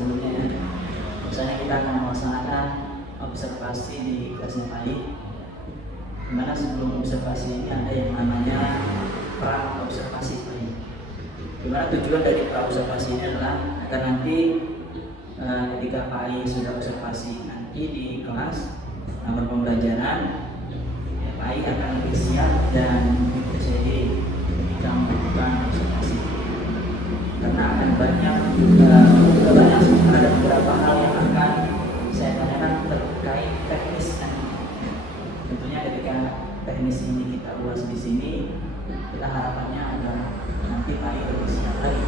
sebelumnya ya. Misalnya kita akan melaksanakan observasi di kelasnya PAI, dimana sebelum observasi ini ada yang namanya pra observasi PAI. Dimana tujuan dari pra observasi ini adalah agar nanti ketika PAI sudah observasi nanti di kelas melakukan pembelajaran, ya, PAI akan lebih siap dan lebih percaya diri ketika melakukan observasi. Karena akan banyak ada beberapa hal yang akan saya tanyakan terkait teknis kan. Tentunya ketika teknis ini kita ulas di sini, kita harapannya agar nanti PAI lebih siap lagi.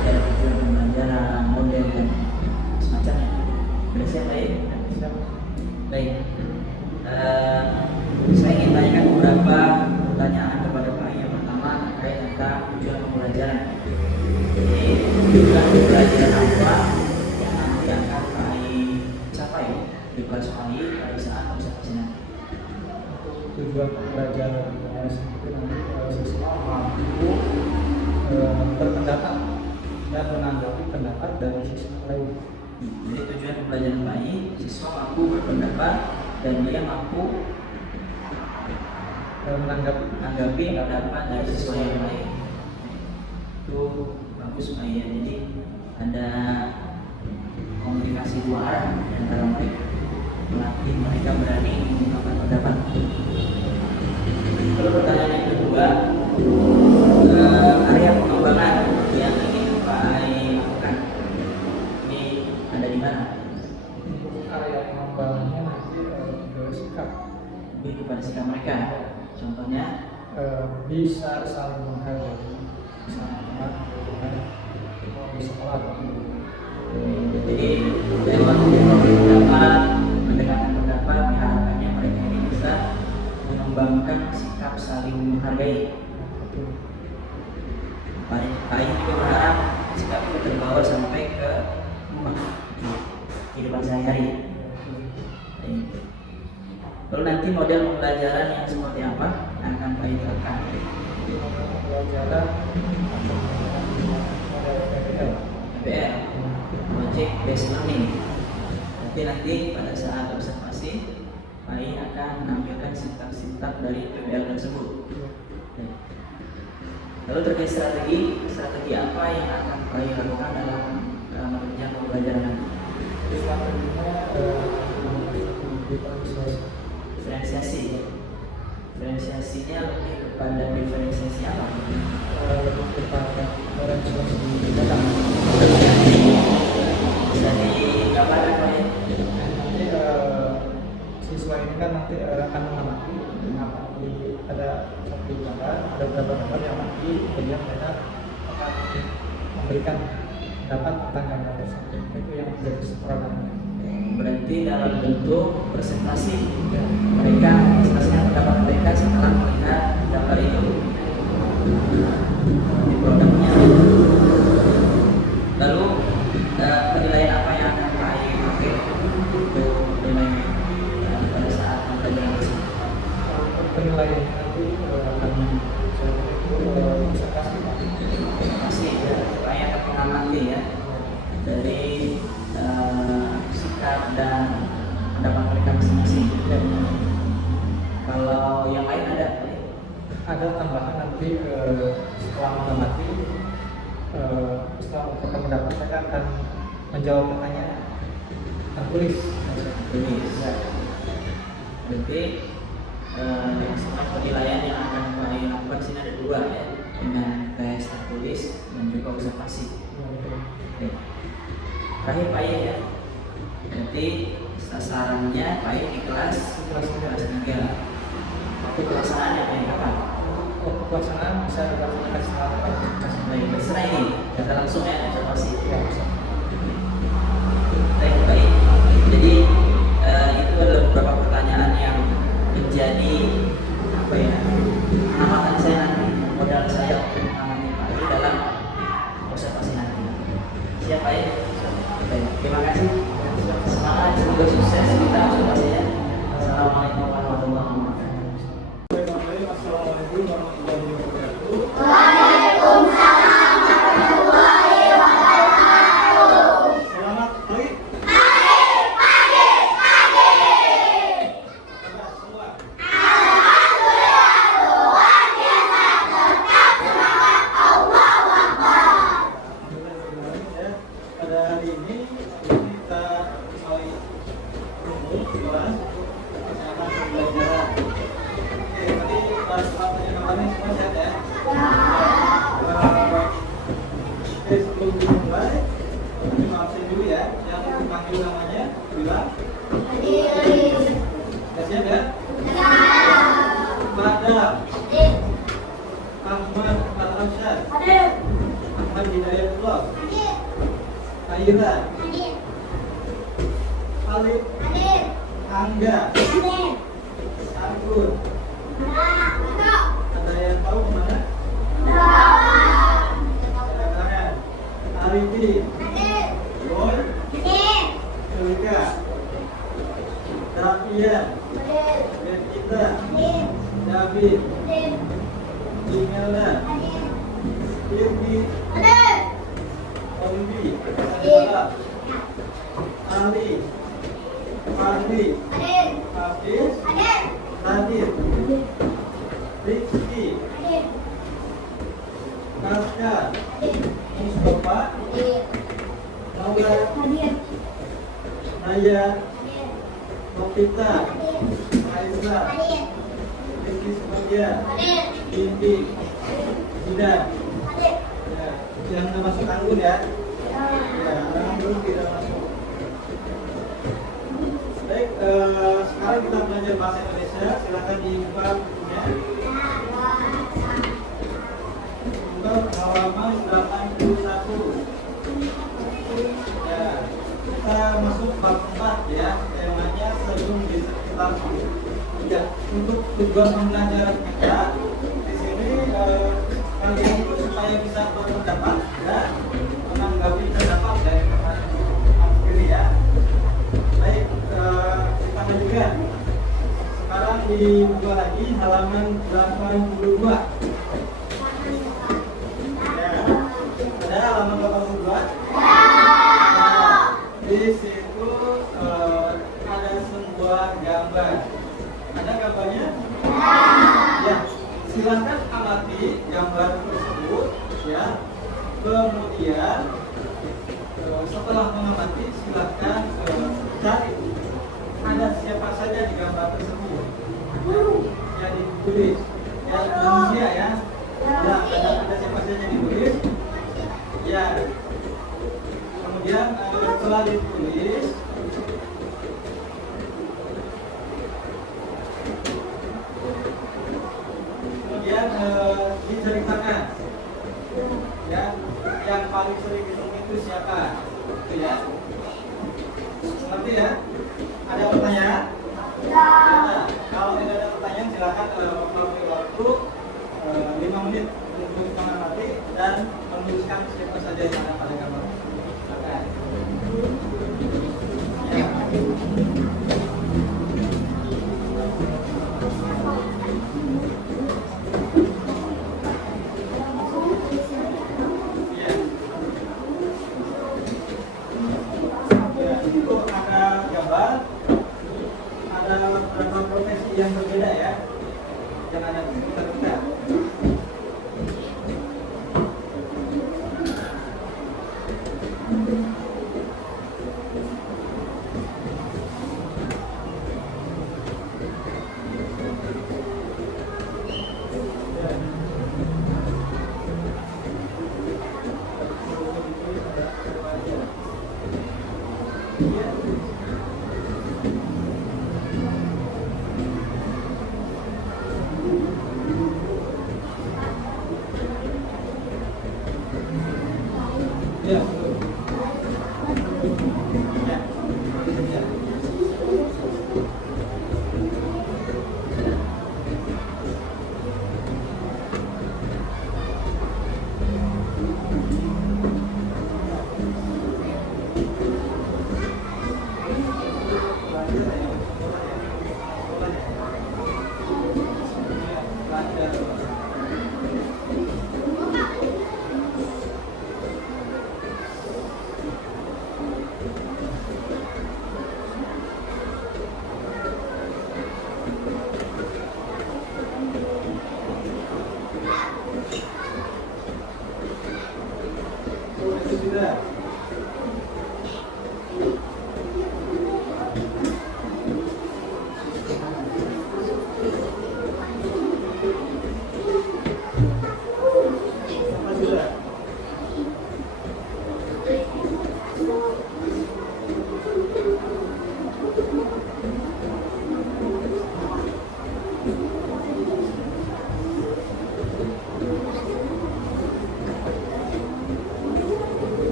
Ada tujuan pembelajaran, model dan semacamnya. Sudah siap baik? Baik. Saya ingin tanyakan beberapa pertanyaan kepada PAI. Yang pertama terkait tentang tujuan pembelajaran. Jadi tujuan pembelajaran apa yang nanti akan PAI capai di kelas PAI pada saat observasi nanti? Tujuan pembelajaran seperti nanti siswa mampu berpendapat dan menanggapi pendapat dari siswa lain. Jadi tujuan pembelajaran PAI, siswa mampu berpendapat dan dia mampu menanggapi pendapat dari siswa yang lain. Itu bagus PAI ya. Jadi ada komunikasi dua arah antara mereka, melatih mereka berani mengungkapkan pendapat. Lalu pertanyaan yang kedua, area pengembangan yang ingin PAI lakukan ini ada di mana? Area pengembangannya nanti bersikap Lebih kepada sikap mereka. Contohnya bisa saling menghargai, sama di sekolah. Jadi lewat pendapat, pendekatan pendapat, harapannya mereka ini bisa mengembangkan sikap saling menghargai. PAI juga berharap sikap itu terbawa sampai ke rumah, kehidupan sehari-hari. Lalu nanti model pembelajaran yang seperti apa akan PAI terapkan? Pembelajaran PBL, Project Based Learning. Nanti pada saat observasi PAI akan menampilkan sintak-sintak dari PBL tersebut. Lalu terkait strategi apa yang akan PAI lakukan dalam mengerjakan pembelajaran nanti? Diferensiasinya lebih kepada diferensiasi apa? Lebih kepada diferensiasi datang. Bisa digambarkan Pak ya? Nanti siswa ini kan nanti akan mengamati ada satu gambar, ada beberapa gambar yang nanti kemudian mereka akan memberikan pendapat tentang gambar tersebut. Itu yang menjadi program. Berarti dalam bentuk presentasi mereka presentasikan pendapat mereka setelah melihat gambar itu di produknya. Lalu penilaian apa yang akan PAI pakai untuk menilai pada saat pembelajaran tersebut? Penilaian nanti akan Masih ya, PAI akan mengamati ya dari sikap dan pendapat mereka masing-masing. Kalau yang lain ada tambahan nanti setelah mengamati setelah memperoleh pendapat saya akan menjawab pertanyaan tertulis. Ya. Berarti semua penilaian yang akan PAI lakukan di sini ada dua ya, dengan tes tertulis dan juga observasi. Oke. Terakhir PAI ya. Berarti sasarannya PAI di kelas 3. Waktu pelaksanaannya PAI kapan? Waktu pelaksanaan bisa dilaksanakan setelah Baik, terserah ini data langsung ya observasi. ya, bisa. Baik. Jadi itu adalah beberapa pertanyaan yang menjadi apa ya, pengamatan saya nanti, modal saya untuk mengamati PAI dalam observasi nanti. Siap PAI? Baik, terima kasih. Semangat, semoga sukses kita observasinya. Assalamualaikum warahmatullahi wabarakatuh. Assalamualaikum warahmatullahi wabarakatuh. Waalaikumsalam warahmatullahi wabarakatuh. pada hari ini kita mulai rumus kelas kesehatan pembelajaran. Oke, tadi kelas yang kemarin semua sehat ya? Oke, sebelum dimulai, kami maafin dulu ya. Yang dipanggil namanya bilang. Sudah siap ya? Madam, Ahmad Al-Arsyad, Ahmad Hidayatullah, Aira, Alif, Angga, Sargun. Ada yang tahu kemana? Tangan. Arifin, Boy, Sulika, Dafian, Bertita, David, Imelda, Irgi, Olivi, Ali, Fahri, Hafiz, Nadir, Rizky, Naska, Mustafa, Naura, Naya, Novita, Aisyah, Rizky Sebagia, Binti, Zidan. Ya, yang nggak masuk anggun ya. Ya, anggun tidak masuk. Baik, sekarang kita belajar bahasa Indonesia. Silakan dibuka bukunya. Buka halaman 81. Ya, kita masuk bab 4 ya. Temanya senyum di sekitar. Ya, untuk tujuan pembelajaran kita di sini kalian itu supaya bisa berpendapat dan menanggapi pendapat dari teman sendiri ya. Baik, kita lanjutkan. Sekarang dibuka lagi halaman 82. Ya, ada halaman 82. Nah, di situ ada sebuah gambar. Ada gambarnya? Ya, silakan amati gambar tersebut ya. Kemudian setelah mengamati silakan cari ada siapa saja di gambar tersebut. Ya, ditulis. Ya, manusia ya. Ya, ada siapa saja ditulis. Ya. Kemudian setelah ditulis diceritakan ya, yang paling sering ditemui itu siapa, itu ya. Ngerti ya? Ada pertanyaan? Ya. Kalau tidak ada pertanyaan silakan memberi waktu 5 menit untuk mengamati dan menuliskan siapa saja yang ada pada gambar. Silakan. Ya. Yang berbeda ya, yang ada di sekitar kita.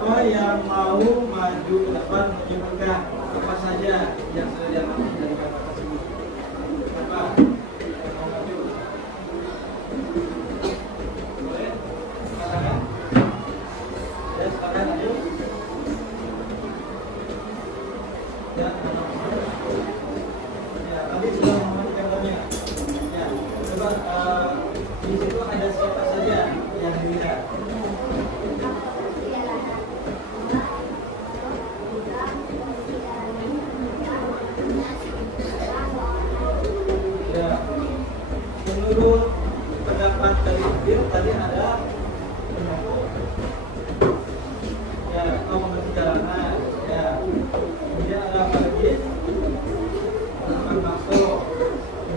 siapa yang mau maju ke depan menyebutkan apa saja yang sudah diamati dari kata tersebut? Siapa yang mau maju? Boleh? Silakan. Ya, silakan maju. Ya, ya, tadi sudah memiliki gambarnya. Ya, coba di situ ada siapa saja yang dilihat? Ya, menurut pendapat dari Bill tadi ada penyambung. Ya, atau mengerti jalanan. Ya, kemudian ada apa lagi? Penampakan bakso.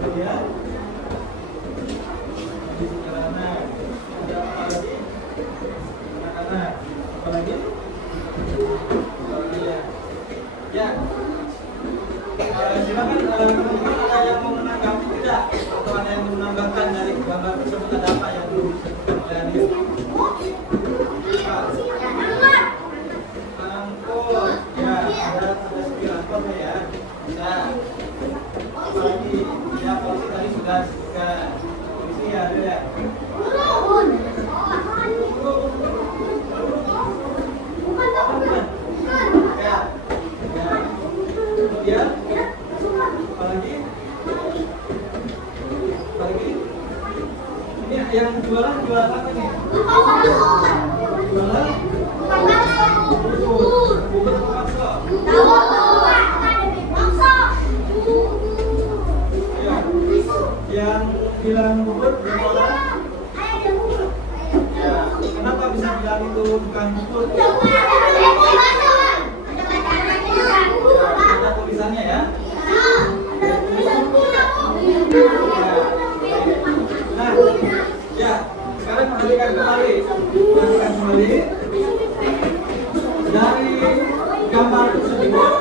Kemudian di jalanan. Ada apa lagi? Anak-anak. Apa lagi? Iya. Ya. Silakan teman-teman, ada yang mau menanggapi tidak? Atau ada yang mau menambahkan dari gambar tersebut, ada apa yang belum disebutkan oleh Adil? Angkot. Ya, ada sepir angkot ya. Bisa. Apalagi ya, polisi tadi sudah disebutkan. Polisi ya, ada ya. Ya. Ya. Kemudian apalagi? Apalagi? Ini yang jualan apa nih? Jualan? Ya. Yang bilang bubur jualan? Ya. Kenapa bisa bilang itu bukan bubur? Ada tulisannya ya. Nah, ya, sekarang perhatikan kembali. Dari gambar tersebut,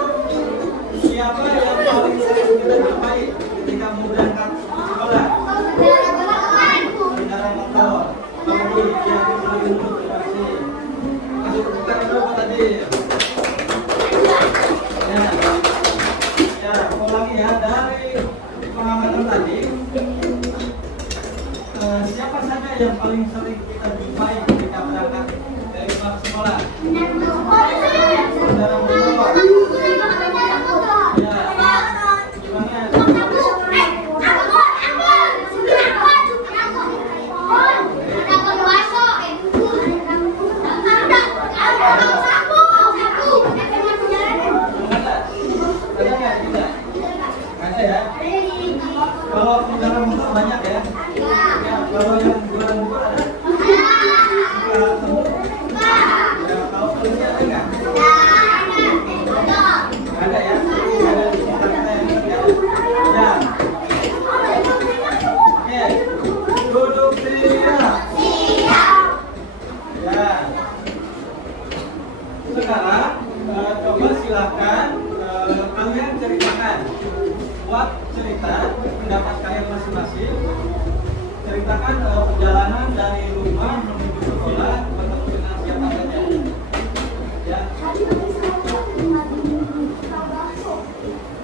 siapa yang paling sering kita jumpai ketika mau berangkat sekolah? Pengendara motor. Bagi yang paling terima kasih. Masuk kita berapa tadi? Ya, ulangi ya, dari pengamatan tadi, siapa saja yang paling sering kita jumpai ketika berangkat dari sekolah? Pengendara motor. Ya, gimana? Ada ya? Kalau pengendara motor banyak ya? Ya, kalau yang jualan bubur ada? Enggak, semua? Ya, kalau polisi ada nggak? Ada ya? Ada di sekitar kita yang kerja? Ya. Oke, duduk siap. Ya. Sekarang coba silakan kalian ceritakan, buat cerita pendapat kalian masing-masing. Ceritakan perjalanan dari rumah menuju sekolah bertemu dengan siapa saja. Ya.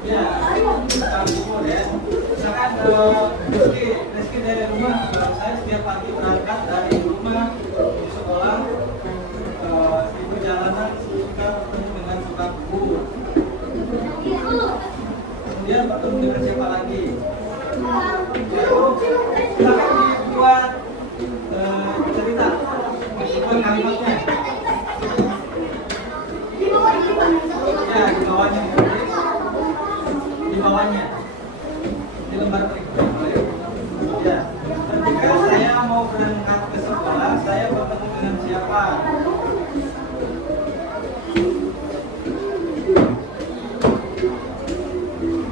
Ya, bubur ya. Misalkan Rizky dari rumah, saya setiap pagi berangkat dari rumah menuju sekolah. Di perjalanan suka bertemu dengan tukang bubur. Kemudian bertemu dengan siapa lagi? Silakan dibuat cerita, buat kalimatnya. Ya, di bawahnya, di bawahnya, di lembar berikutnya. Ya, ketika saya mau berangkat ke sekolah, saya bertemu dengan siapa?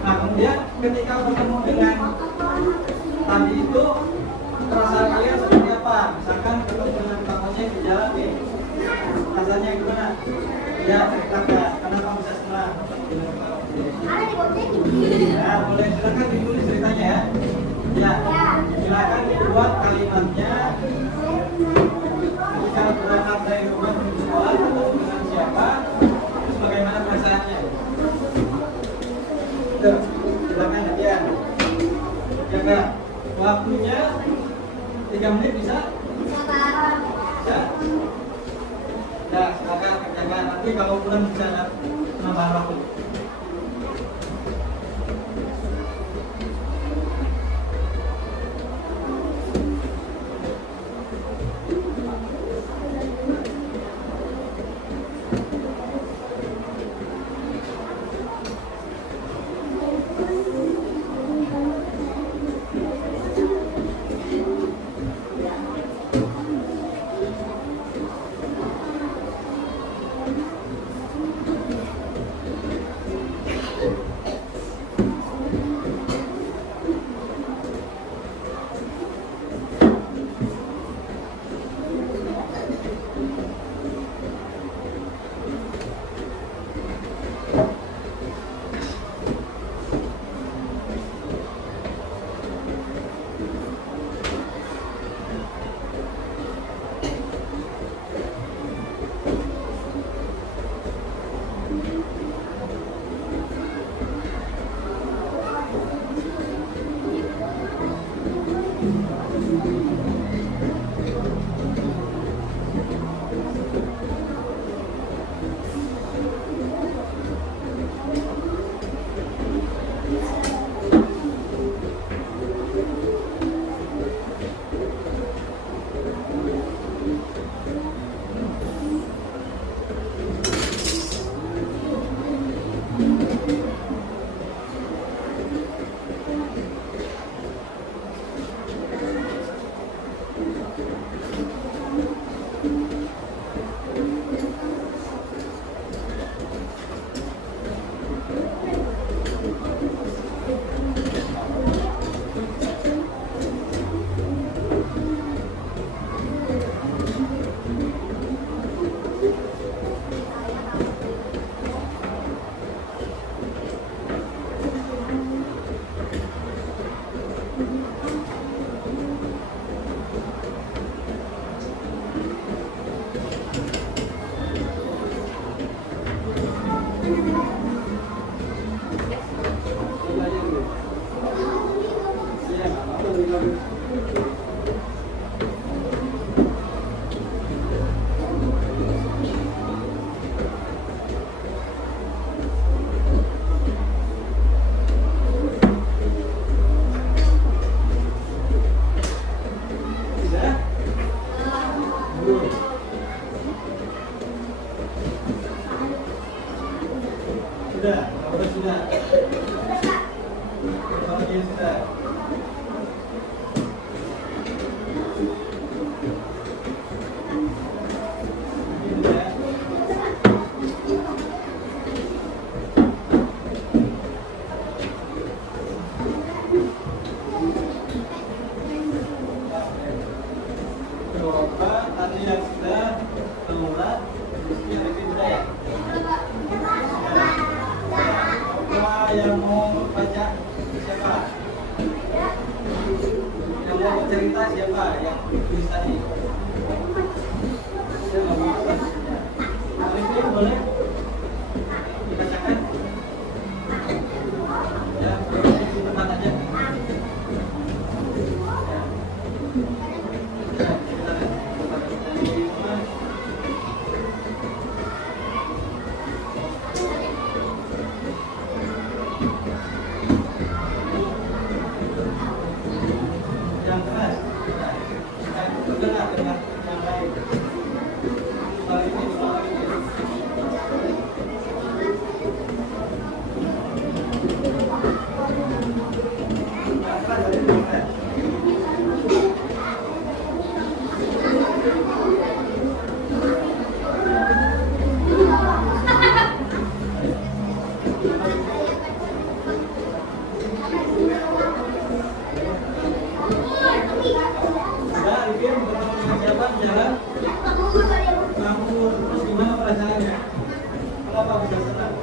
Nah, kemudian ketika bertemu dengan tadi itu, perasaan kalian seperti apa? Misalkan ketemu dengan Pak Ojek di jalan nih, rasanya gimana? Ya, ceritakan kenapa bisa senang dengan Pak Ojek. Ya, boleh silakan ditulis ceritanya ya. Ya, silakan dibuat kalimatnya. Ketika berangkat dari rumah menuju sekolah, ketemu dengan Nanti kalau pulang bisa nambah waktu. Sudah, kalau sudah. Kalau dia sudah. Coba tadi yang sudah keluar, mesti lebih mudah ya. Yang mau baca siapa? Yang mau cerita siapa? Yang tulis tadi? Saya nggak mau tulis. Alif boleh dibacakan? Ya, di tempat aja. Yang keras, dengar dengan yang lain. Kali ini jalan nganggur, terus gimana perasaannya? Kenapa bisa senang?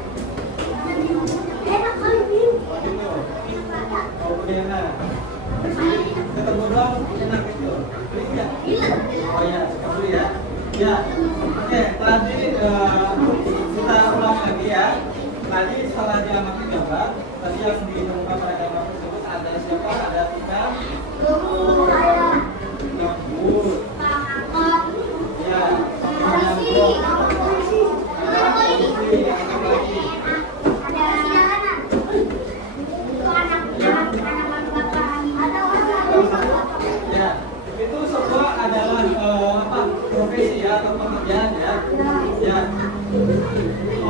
Enak kali ini. Oh udah enak. Ketemu doang enak gitu. Beli nggak? Oh ya, beli ya. Ya, oke. Tadi kita ulang lagi ya. Tadi setelah diamati gambar, tadi yang ditemukan pada gambar tersebut ada siapa? Ada Tika, Gambut, ya,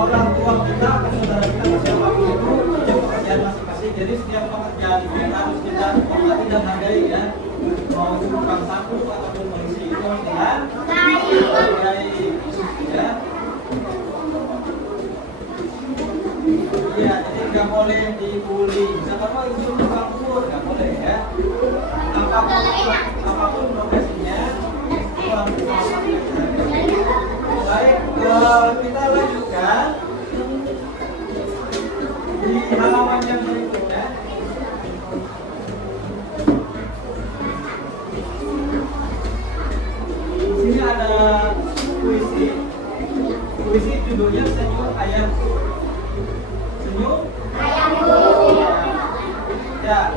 orang tua kita atau saudara kita siapapun itu punya pekerjaan masing-masing. Jadi setiap pekerjaan ini harus kita hormati dan hargai ya. Mau itu tukang sapu ataupun mengisi itu harus hargai ya. Iya, jadi nggak boleh dibully. Misalkan mau itu tukang bubur nggak boleh ya. Apapun profesinya itu harus dihormati. Baik, kita lanjutkan di halaman yang berikutnya. Di sini ada puisi. Puisi judulnya Senyum Ayahku. Senyum Ayahku. Ya,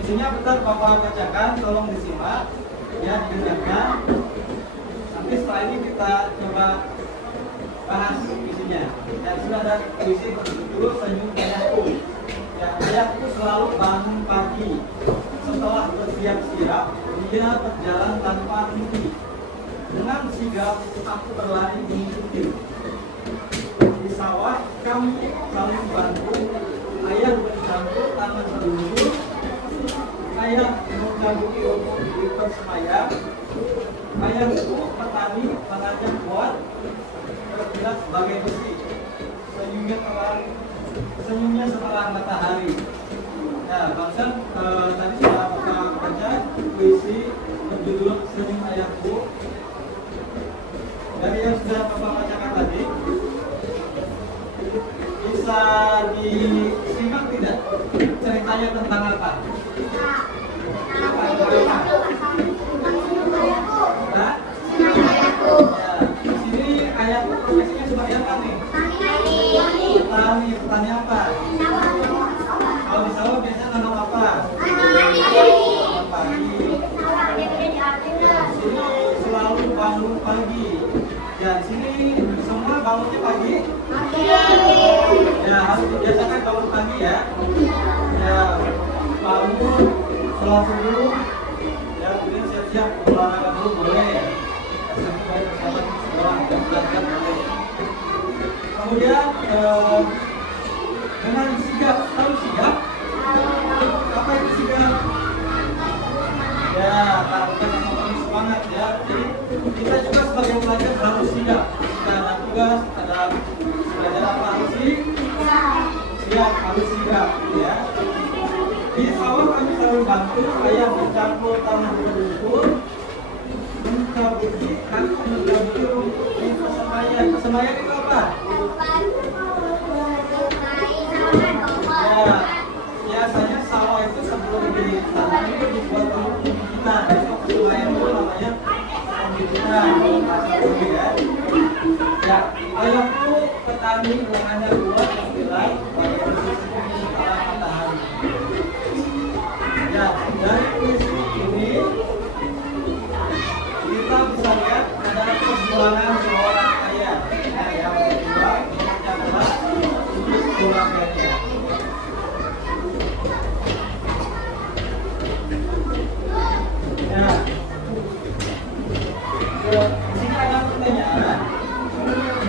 isinya bentar Bapak bacakan, tolong disimak ya, didengarkan. Nanti setelah ini kita coba bahas isinya. Ya, di sini ada puisi berjudul Senyum Ayahku. Ya, ayahku selalu bangun pagi. Setelah bersiap-siap, dia berjalan tanpa henti. Dengan sigap aku berlari mengikuti. Di sawah kami saling bantu. Ayah bercampur tangan berlumpur. Ayah mengabuti untuk ikut semayam. Ayah itu petani, tanahnya kuat, berkilat sebagai besi. Senyumnya setelah matahari. Ya, barusan tadi sudah Bapak baca puisi berjudul Senyum Ayahku. Dari yang sudah Bapak bacakan tadi, bisa disimak tidak ceritanya tentang apa? Nah, ya, di sini ayahku profesinya sebagai apa nih? Petani. Petani apa? Kalau di sawah biasanya nanam apa? Nanam padi. Ya, di sini selalu bangun pagi. Ya, di sini semua bangunnya pagi. Ya, harus dibiasakan bangun pagi ya. Ya, bangun sholat subuh. Ya, kemudian siap-siap olahraga dulu boleh ya. Sampai baik kesehatan sekolah dan belajar boleh. Kemudian dengan sigap, tahu sigap? Apa itu sigap? Ya, lakukan yang paling semangat ya. Jadi kita juga sebagai pelajar harus sigap. Kita ada tugas, ada belajar apa harus siap, harus sigap ya. Di sawah kami selalu bantu, ayah bercampur tanah berlumpur, mencabuti kaki mencabuti rumput di persemayan. Persemayan itu apa? Ya, biasanya sawah itu sebelum ditanam itu dibuat pembibitan. Jadi persemayan itu namanya pembibitan. Ya, ya, ayahku petani lengannya kuat berkilat pada posisi setelah matahari. Ya, dari puisi ini kita bisa lihat ada perjuangan seorang ayah. Ya, yang kedua adalah untuk keluarganya. Ya, di sini ada pertanyaan.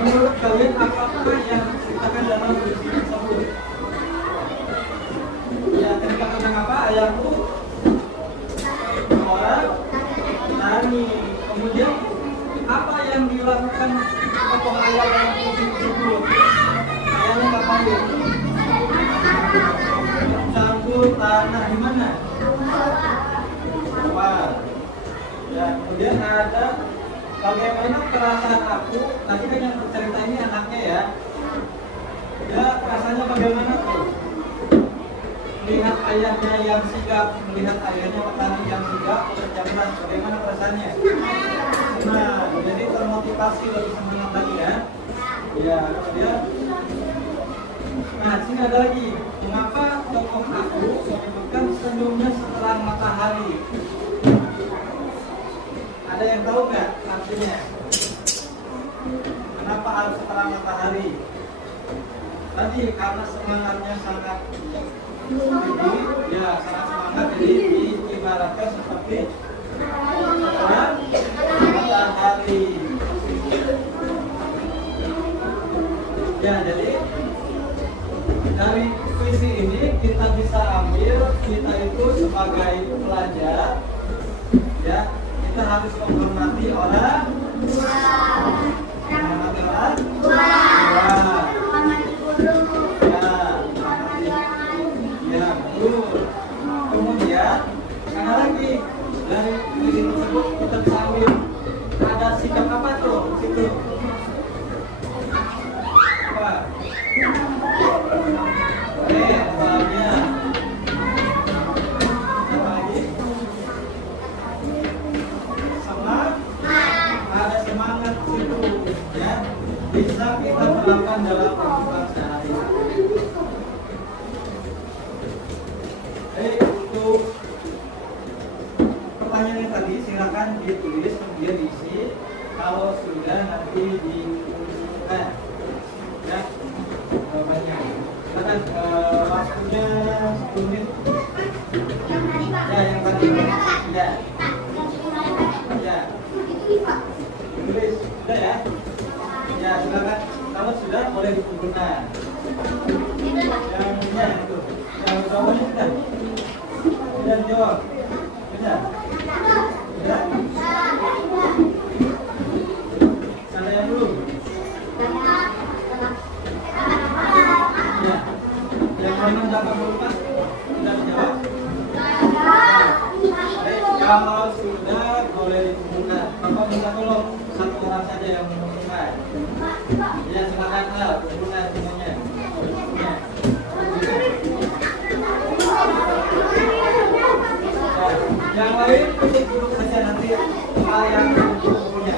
Menurut kalian apakah yang diceritakan dalam puisi tersebut? Ya, ceritakan tentang apa? Ayahku seorang petani. Kemudian apa yang dilakukan tokoh ayah dalam puisi tersebut? Ayahnya ngapain? Campur tanah di mana? Sawah. Ya, kemudian ada bagaimana perasaan aku. Tadi kan yang bercerita ini anaknya ya. Ya, rasanya bagaimana tuh? Melihat ayahnya yang sigap, melihat ayahnya petani yang sigap, bekerja keras, bagaimana perasaannya? Nah, jadi termotivasi lebih semangat lagi ya. Ya, kemudian, nah sini ada lagi. Mengapa tokoh aku menyebutkan senyumnya setelah matahari? Ada yang tahu nggak artinya? Kenapa harus setelah matahari? Tadi karena semangatnya sangat tinggi, ya sangat semangat, jadi diibaratkan seperti setelah matahari. Ya, jadi dari puisi ini kita bisa ambil kita itu sebagai pelajar, ya kita harus menghormati orang, menghormati orang, menghormati guru, ya betul. Kemudian ada lagi dari puisi tersebut kita bisa ambil ada sikap apa tuh situ? Apa? Bahagia. Apa lagi? Semangat. Ada semangat itu, ya. Bisa kita terapkan dalam kehidupan sehari-hari. Untuk pertanyaannya tadi silakan ditulis kemudian diisi. Kalau sudah nanti diumumkan, ya. Banyak. Silakan waktunya 10 menit. Ya, yang tadi. Ya. Ya. Tulis sudah ya. Ya, silakan. Kalau sudah boleh dikumpulkan. Yang punya itu. Yang jawabannya sudah. Sudah dijawab. Sudah. Sudah. Ada yang belum? Ya. Yang mana dapat berubah? Sudah dijawab? Kalau sudah boleh dikumpulkan. Bapak minta tolong satu orang saja yang mengumpulkan. Ya silakan lah, kumpulkan semuanya. Ya. Yang lain duduk saja nanti yang punya.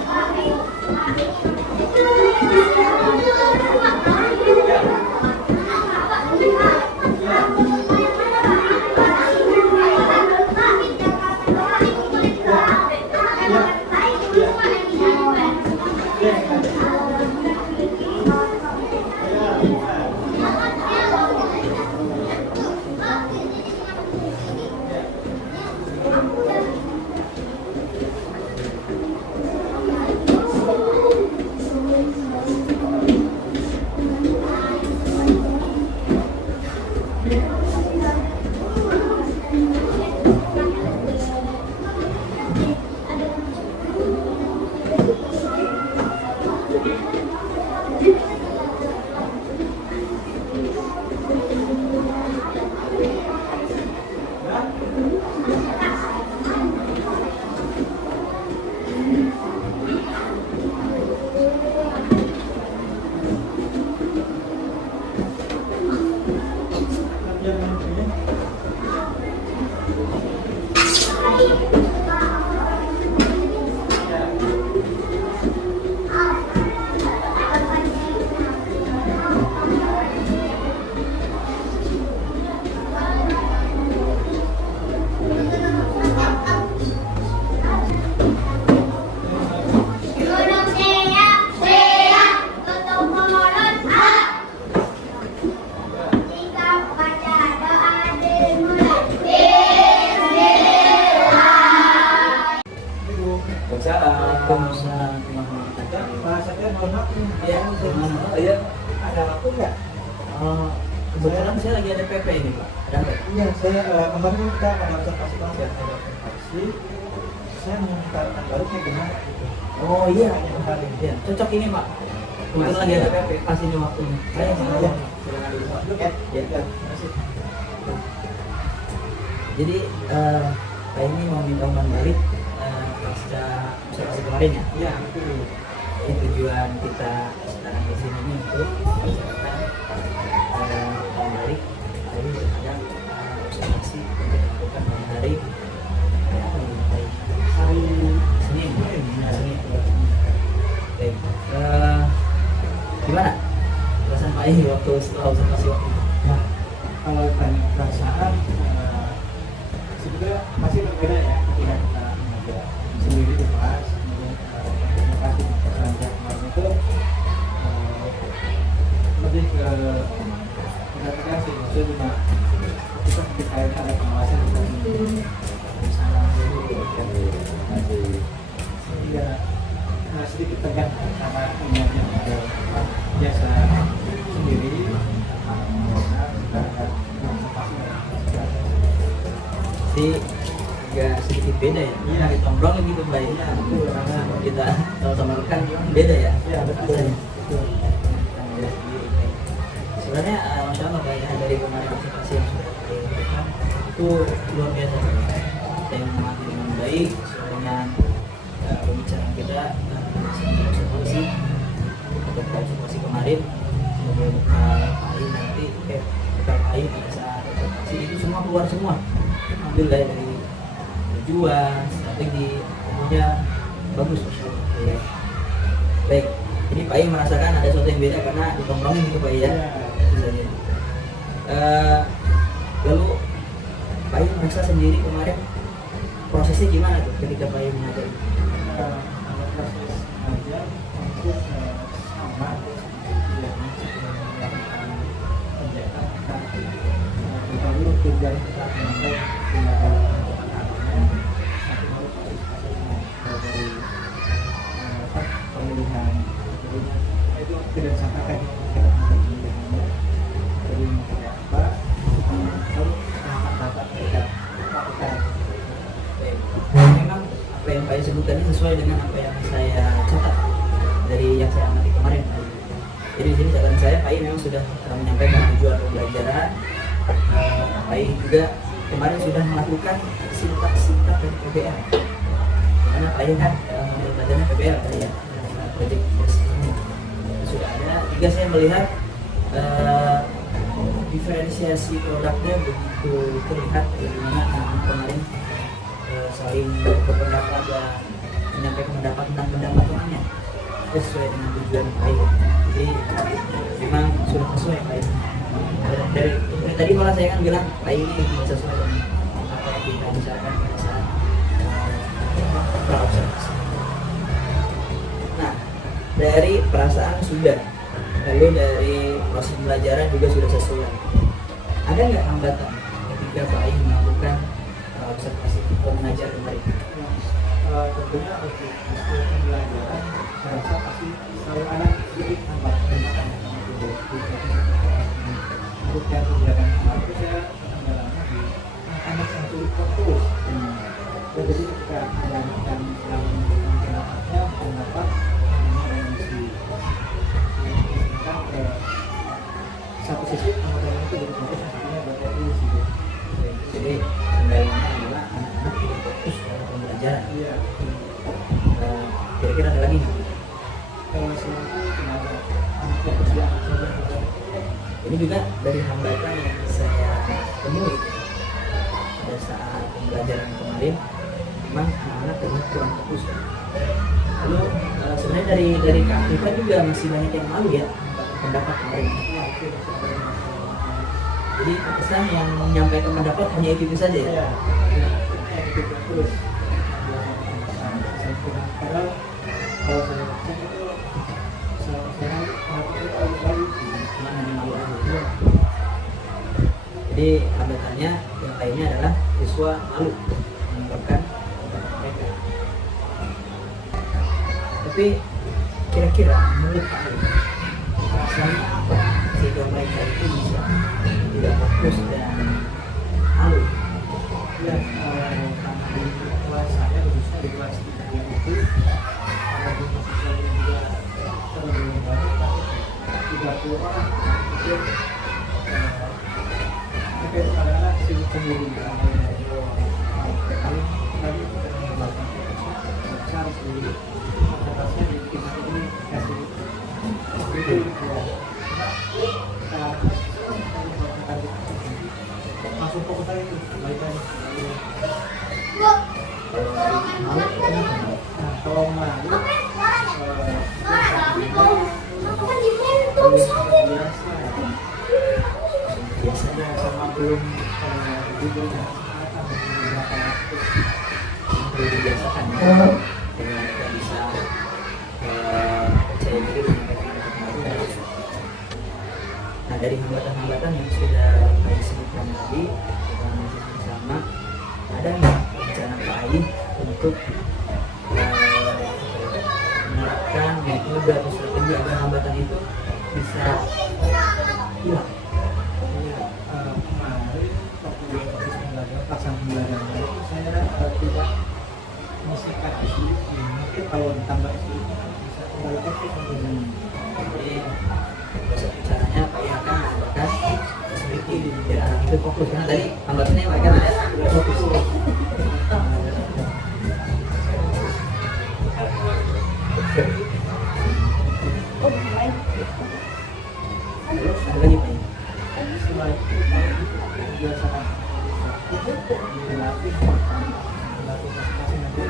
Kebetulan saya lagi ada PP ini Pak. Ada nggak? Iya, saya kemarin kita ada observasi kelas ya, ada observasi. Saya meminta baliknya gimana? Oh iya, ya, cocok ini Pak. Kebetulan lagi ada PP, pas ini waktunya. Saya mau ya. Ya. Jadi Pak ini mau minta umpan balik pasca observasi kemarin ya. Iya, betul. Ini tujuan kita sekarang di sini ini untuk mencapai balik hari terhadap observasi untuk melakukan hari Senin. Oke, gimana perasaan Pak ini waktu setelah observasi waktu itu? Nah, kalau tanya perasaan sebetulnya masih berbeda ya ketika kita mengajar sendiri di kelas, kemudian komunikasi dengan kemarin itu lebih ke benar-benar sih, maksudnya cuma kita ketika ada pengawasan misalnya masih sedikit tegang sama ini yang ada biasa sendiri kita ada observasi. Jadi agak sedikit beda ya. Iya. Di tongkrong gitu baiknya karena kita sama rekan beda ya. Iya, betul. Rasanya. Betul. Sebenarnya masya Allah Pak, ya, dari kemarin observasi yang sudah dilakukan itu luar biasa. Saya mengamati dengan baik sesuai dengan pembicaraan kita sebelum observasi untuk observasi kemarin sebagai bekal AI nanti bekal AI pada saat observasi itu semua keluar semua. Alhamdulillah dari tujuan, strategi, tentunya bagus masya Allah. Ya. Baik, ini Pak I merasakan ada sesuatu yang beda karena ditongkrongin gitu Pak I ya. Itu saja. Lalu Pak I merasa sendiri kemarin prosesnya gimana tuh ketika Pak I mengajar? Proses aja untuk sama yang melakukan kegiatan kita dulu tujuan kita sampai tindakan dari pemilihan itu tidak sampaikan kita pemilihannya dari kayak apa lalu rapat kita lakukan. Memang apa yang Pak I sebutkan ini sesuai dengan apa yang saya catat dari yang saya amati kemarin. Jadi di sini catatan saya Pak I memang sudah menyampaikan tujuan pembelajaran. Pak I juga kemarin sudah melakukan sintak dari PBL. Karena Pak I kan belajarnya PBL tadi ya, project based learning. Sudah ada. Juga saya melihat diferensiasi produknya begitu terlihat bagaimana anak kemarin saling berpendapat dan menyampaikan pendapat tentang pendapat temannya sesuai dengan tujuan baik. Jadi memang sudah sesuai baik. Dari tadi malah saya kan bilang baik ini tidak sesuai dengan apa yang kita bicarakan pada saat praobservasi. Nah, dari perasaan sudah, lalu dari proses pembelajaran juga sudah sesuai. Ada nggak hambatan ketika Pak I melakukan observasi atau mengajar kemarin? Tentunya untuk hasil pembelajaran saya rasa pasti selalu ada sedikit hambatan untuk yang kegiatan kemarin itu saya kendalanya di anak yang sulit fokus. Jadi ketika ada yang pendapatnya pendapat yang mesti ke satu sisi kemudian itu jadi fokus artinya berarti di situ. Jadi kendalanya adalah anak-anak tidak fokus dalam pembelajaran. Iya. Kira-kira ada lagi nggak? Kalau selain itu kenapa anak fokus di anak saja? Ini juga dari hambatan yang saya temui pada saat pembelajaran kemarin, memang anak-anak kurang fokus. Lalu sebenarnya dari Kak Tifa juga masih banyak yang malu ya pendapat kemarin. Jadi kesan yang menyampaikan pendapat hanya itu saja ya. Iya. Itu terus. Padahal kalau saya cek itu saya lagi Cuma hanya malu aja. Jadi hambatannya yang lainnya adalah siswa malu mengungkapkan pendapat mereka. Tapi kira-kira menurut Pak Ali, alasannya apa sehingga mereka itu bisa tidak fokus dan malu? Ya, karena di kelas saya khususnya di kelas 3 itu ada jumlah siswa yang juga terlalu banyak, 30 orang. Itu mereka itu kadang-kadang sibuk sendiri. Kali tadi kita mengembangkan besar sendiri, atasnya di kita ini kasih itu ya. Langsung fokus aja itu, baik aja. Nah, kalau malu, biasanya sama belum judulnya beberapa waktu Perlu dibiasakan ya, dengan kita bisa percaya diri menyampaikan pendapat. Nah, dari hambatan-hambatan yang sudah saya sebutkan tadi kita masih bersama, ada nggak rencana Pak Ali untuk menerapkan metode atau strategi agar hambatan itu bisa hilang? Kemarin waktu di pelaksanaan pembelajaran itu saya tidak mengisikan SDG. Mungkin kalau ditambah SDG bisa kembali fokus untuk Jadi caranya Pak I akan menambahkan sedikit ya itu fokus karena tadi hambatannya mereka tidak fokus. Ada lagi Pak I? setelah itu biasa dilatih masing-masing nanti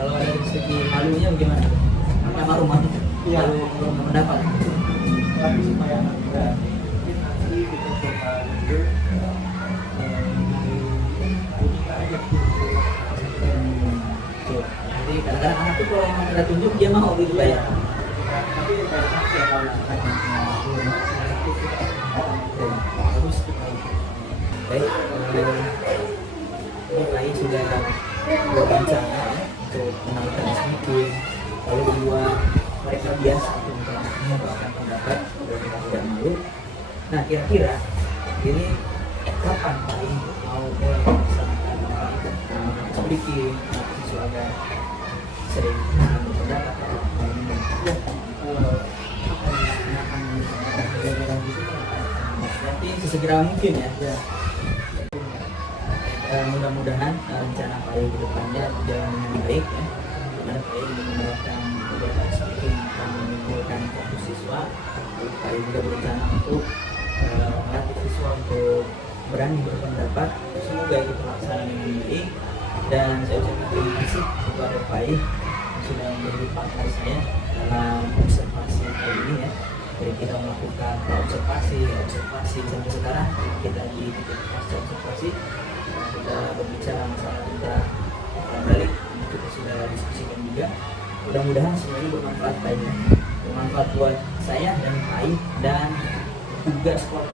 Kalau dari segi malunya bagaimana? Apa malu mati? Iya. Malu belum mendapat. tapi supaya anak muda mungkin nanti kita coba dulu kita ajak Tuh. Jadi kadang-kadang anak itu kalau memang kita tunjuk dia mau gitu Pak ya. tapi dari nanti ya kalau Bagus tuh Pak I. Baik, ini Pak I sudah berencana ya, untuk menambahkan sedikit. Lalu kedua mereka biasa untuk mengeluarkan pendapat dan tidak malu. Nah kira-kira ini kapan Pak I mau mulai melaksanakan sedikit siswa agar sering berpendapat ya? Nanti sesegera mungkin ya. Mudah-mudahan rencana Pak I ke depannya berjalan dengan baik ya. Dimana Pak I ingin menerapkan kegiatan seperti yang akan menimbulkan fokus siswa. Lalu Pak I juga berencana untuk melatih siswa untuk berani berpendapat. Semoga itu terlaksana dengan baik. Dan saya ucapkan terima kasih kepada Pak I yang sudah menjadi partner saya dalam observasi kali ini ya. Jadi kita melakukan observasi sampai sekarang kita di titik pasca observasi. Kita berbicara masalah kita balik, kita sudah diskusikan juga. Mudah-mudahan semuanya bermanfaat Pak I, bermanfaat buat saya dan Pak I dan juga sekolah.